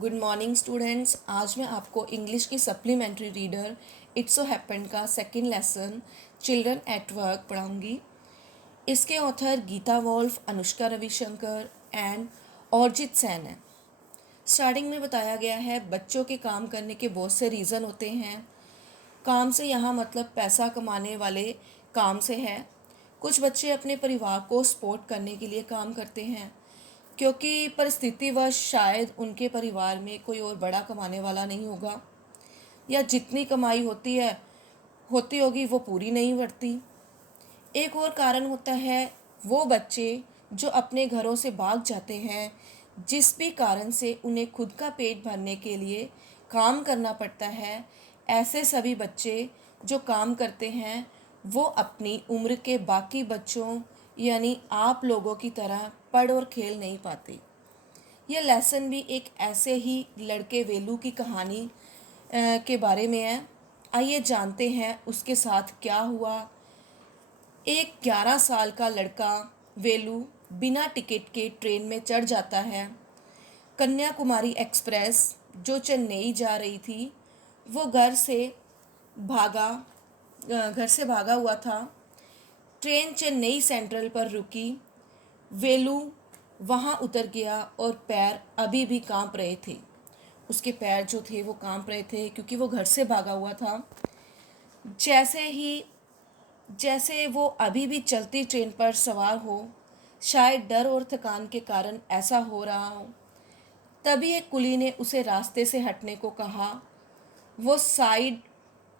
Good morning students. आज मैं आपको इंग्लिश की supplementary reader it's so happened का second lesson children at work पढ़ाऊंगी। इसके author Gita Wolf, Anushka Ravishankar and Orijit Sen है। स्टार्टिंग में बताया गया है बच्चों के काम करने के बहुत से रीज़न होते हैं। काम से यहाँ मतलब पैसा कमाने वाले काम से है। कुछ बच्चे अपने परिवार को सपोर्ट करने के लिए काम करते हैं, क्योंकि परिस्थितिवश शायद उनके परिवार में कोई और बड़ा कमाने वाला नहीं होगा, या जितनी कमाई होती होगी वो पूरी नहीं बढ़ती। एक और कारण होता है वो बच्चे जो अपने घरों से भाग जाते हैं, जिस भी कारण से उन्हें खुद का पेट भरने के लिए काम करना पड़ता है। ऐसे सभी बच्चे जो काम करते हैं वो अपनी उम्र के बाकी बच्चों यानी आप लोगों की तरह पढ़ और खेल नहीं पाते। यह लेसन भी एक ऐसे ही लड़के वेलू की कहानी के बारे में है। आइए जानते हैं उसके साथ क्या हुआ। एक 11 साल का लड़का वेलू बिना टिकट के ट्रेन में चढ़ जाता है। कन्याकुमारी एक्सप्रेस जो चेन्नई जा रही थी, वो भागा घर से भागा हुआ था। ट्रेन चेन्नई सेंट्रल पर रुकी। वेलू वहाँ उतर गया और पैर अभी भी कांप रहे थे। उसके पैर जो थे वो कांप रहे थे क्योंकि वो घर से भागा हुआ था। जैसे वो अभी भी चलती ट्रेन पर सवार हो, शायद डर और थकान के कारण ऐसा हो रहा हो। तभी एक कुली ने उसे रास्ते से हटने को कहा। वो साइड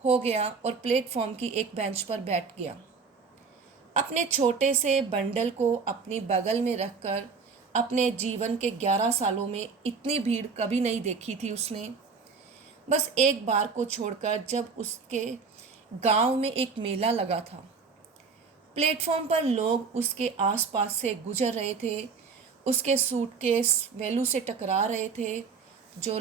हो गया और प्लेटफॉर्म की एक बेंच पर बैठ गया। अपने छोटे से बंडल को अपनी बगल में रखकर अपने जीवन के 11 सालों में इतनी भीड़ कभी नहीं देखी थी उसने। बस एक बार को छोड़कर जब उसके गांव में एक मेला लगा था। प्लेटफॉर्म पर लोग उसके आसपास से गुजर रहे थे। उसके सूटकेस वेलू से टकरा रहे थे। जो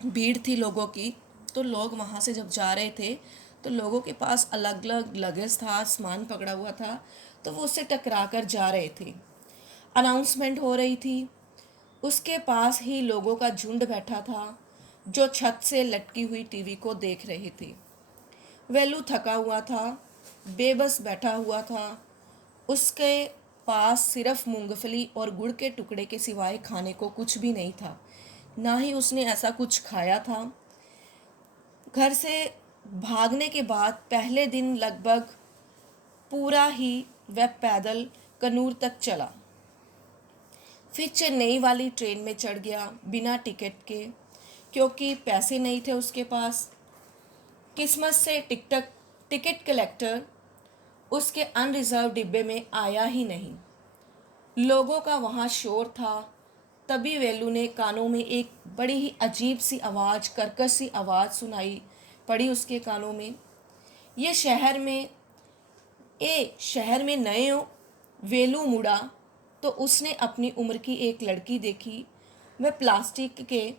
भीड़ थी लोगों की, तो लोग वहाँ से जब जा रहे थे तो लोगों के पास अलग अलग लगेज था, सामान पकड़ा हुआ था, तो वो उससे टकरा कर जा रहे थे। अनाउंसमेंट हो रही थी। उसके पास ही लोगों का झुंड बैठा था जो छत से लटकी हुई टीवी को देख रहे थे। वेलू थका हुआ था, बेबस बैठा हुआ था। उसके पास सिर्फ मूंगफली और गुड़ के टुकड़े के सिवाय खाने को कुछ भी नहीं था। ना ही उसने ऐसा कुछ खाया था। घर से भागने के बाद पहले दिन लगभग पूरा ही वह पैदल कनूर तक चला। फिर चेन्नई वाली ट्रेन में चढ़ गया बिना टिकट के, क्योंकि पैसे नहीं थे उसके पास। किस्मत से टिकट कलेक्टर उसके अनरिजर्व डिब्बे में आया ही नहीं। लोगों का वहाँ शोर था। तभी वेलू ने कानों में एक बड़ी ही अजीब सी आवाज़, कर्कश सी आवाज़ सुनाई पड़ी उसके कानों में। ये शहर में नए हो। वेलू मुड़ा तो उसने अपनी उम्र की एक लड़की देखी। वह प्लास्टिक के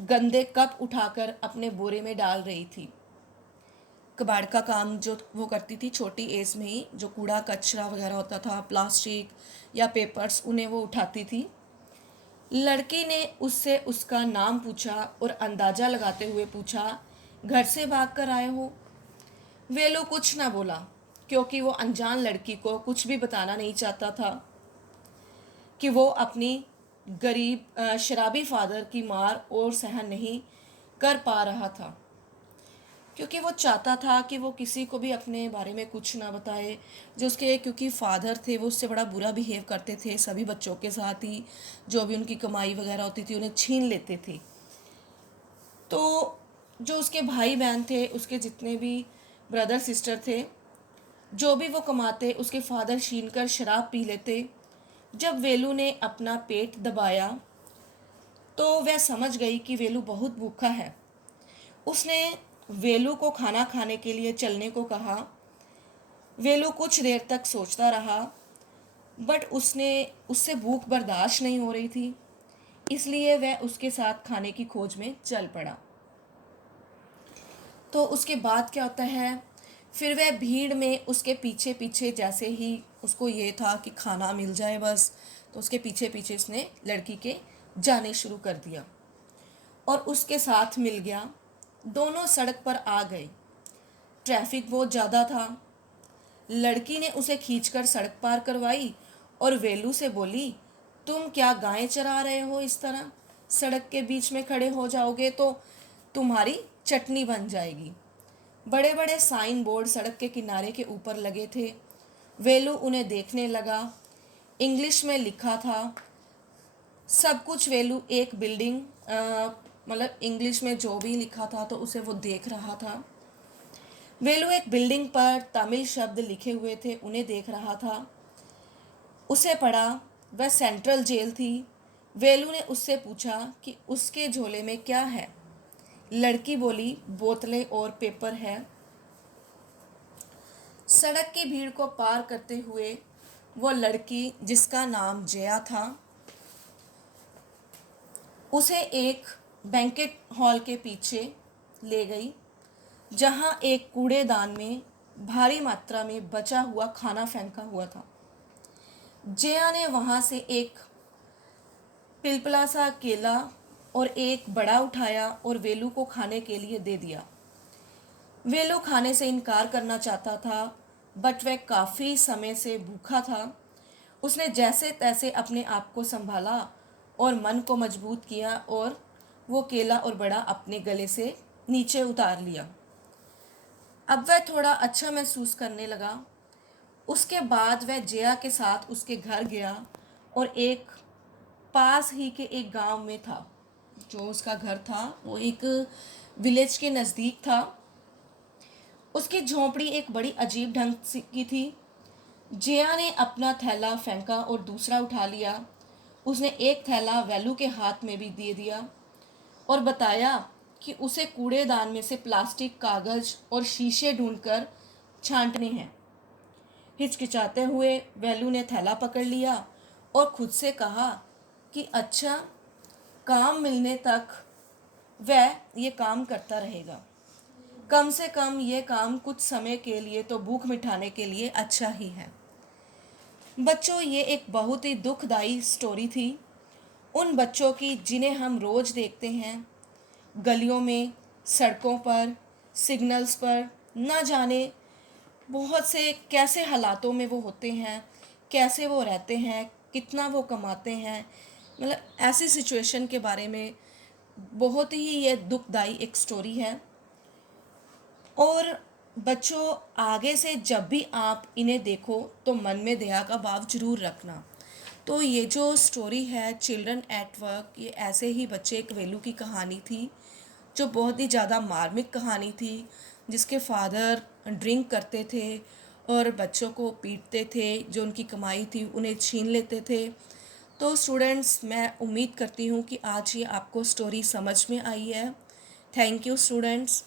गंदे कप उठाकर अपने बोरे में डाल रही थी। कबाड़ का काम जो वो करती थी छोटी एज में ही, जो कूड़ा कचरा वगैरह होता था, प्लास्टिक या पेपर्स, उन्हें वो उठाती थी। लड़की ने उससे उसका नाम पूछा और अंदाज़ा लगाते हुए पूछा, घर से भाग कर आए हो? वेलू कुछ ना बोला, क्योंकि वो अनजान लड़की को कुछ भी बताना नहीं चाहता था कि वो अपनी गरीब शराबी फादर की मार और सहन नहीं कर पा रहा था, क्योंकि वो चाहता था कि वो किसी को भी अपने बारे में कुछ ना बताए। जो उसके क्योंकि फादर थे वो उससे बड़ा बुरा बिहेव करते थे, सभी बच्चों के साथ ही। जो भी उनकी कमाई वगैरह होती थी उन्हें छीन लेते थे। तो जो उसके भाई बहन थे, उसके जितने भी ब्रदर सिस्टर थे, जो भी वो कमाते उसके फादर छीन कर शराब पी लेते। जब वेलू ने अपना पेट दबाया तो वह समझ गई कि वेलू बहुत भूखा है। उसने वेलू को खाना खाने के लिए चलने को कहा। वेलू कुछ देर तक सोचता रहा, बट उससे भूख बर्दाश्त नहीं हो रही थी, इसलिए वह उसके साथ खाने की खोज में चल पड़ा। तो उसके बाद क्या होता है, फिर वह भीड़ में उसके पीछे पीछे, जैसे ही उसको ये था कि खाना मिल जाए बस, तो उसके पीछे पीछे उसने लड़की के जाने शुरू कर दिया। और उसके साथ मिल गया। दोनों सड़क पर आ गए। ट्रैफिक बहुत ज़्यादा था। लड़की ने उसे खींचकर सड़क पार करवाई और वेलू से बोली, तुम क्या गायें चरा रहे हो? इस तरह सड़क के बीच में खड़े हो जाओगे तो तुम्हारी चटनी बन जाएगी। बड़े बड़े साइन बोर्ड सड़क के किनारे के ऊपर लगे थे। वेलू उन्हें देखने लगा। इंग्लिश में लिखा था सब कुछ। वेलू एक बिल्डिंग मतलब इंग्लिश में जो भी लिखा था तो उसे वो देख रहा था। वेलू एक बिल्डिंग पर तमिल शब्द लिखे हुए थे, उन्हें देख रहा था। उसे पड़ा वह सेंट्रल जेल थी। वेलू ने उससे पूछा कि उसके झोले में क्या है। लड़की बोली, बोतलें और पेपर है। सड़क की भीड़ को पार करते हुए वो लड़की, जिसका नाम जया था, उसे एक बैंकेट हॉल के पीछे ले गई, जहां एक कूड़ेदान में भारी मात्रा में बचा हुआ खाना फेंका हुआ था। जया ने वहां से एक पिलपला सा केला और एक बड़ा उठाया और वेलू को खाने के लिए दे दिया। वेलू खाने से इनकार करना चाहता था, बट वह काफ़ी समय से भूखा था। उसने जैसे तैसे अपने आप को संभाला और मन को मजबूत किया और वो केला और बड़ा अपने गले से नीचे उतार लिया। अब वह थोड़ा अच्छा महसूस करने लगा। उसके बाद वह जया के साथ उसके घर गया और एक पास ही के एक गांव में था। जो उसका घर था वो एक विलेज के नज़दीक था। उसकी झोंपड़ी एक बड़ी अजीब ढंग की थी। जया ने अपना थैला फेंका और दूसरा उठा लिया। उसने एक थैला वेलू के हाथ में भी दे दिया और बताया कि उसे कूड़ेदान में से प्लास्टिक, कागज और शीशे ढूंढकर छांटने हैं। हिचकिचाते हुए वेलू ने थैला पकड़ लिया और खुद से कहा कि अच्छा, काम मिलने तक वह ये काम करता रहेगा। कम से कम ये काम कुछ समय के लिए तो भूख मिटाने के लिए अच्छा ही है। बच्चों, ये एक बहुत ही दुखदाई स्टोरी थी। उन बच्चों की जिन्हें हम रोज़ देखते हैं गलियों में, सड़कों पर, सिग्नल्स पर। न जाने बहुत से कैसे हालातों में वो होते हैं, कैसे वो रहते हैं, कितना वो कमाते हैं। मतलब ऐसी सिचुएशन के बारे में बहुत ही ये दुखदाई एक स्टोरी है। और बच्चों, आगे से जब भी आप इन्हें देखो तो मन में दया का भाव जरूर रखना। तो ये जो स्टोरी है चिल्ड्रन एट वर्क, ये ऐसे ही बच्चे एक वेलू की कहानी थी जो बहुत ही ज़्यादा मार्मिक कहानी थी, जिसके फादर ड्रिंक करते थे और बच्चों को पीटते थे, जो उनकी कमाई थी उन्हें छीन लेते थे। तो स्टूडेंट्स, मैं उम्मीद करती हूँ कि आज ये आपको स्टोरी समझ में आई है। Thank you students.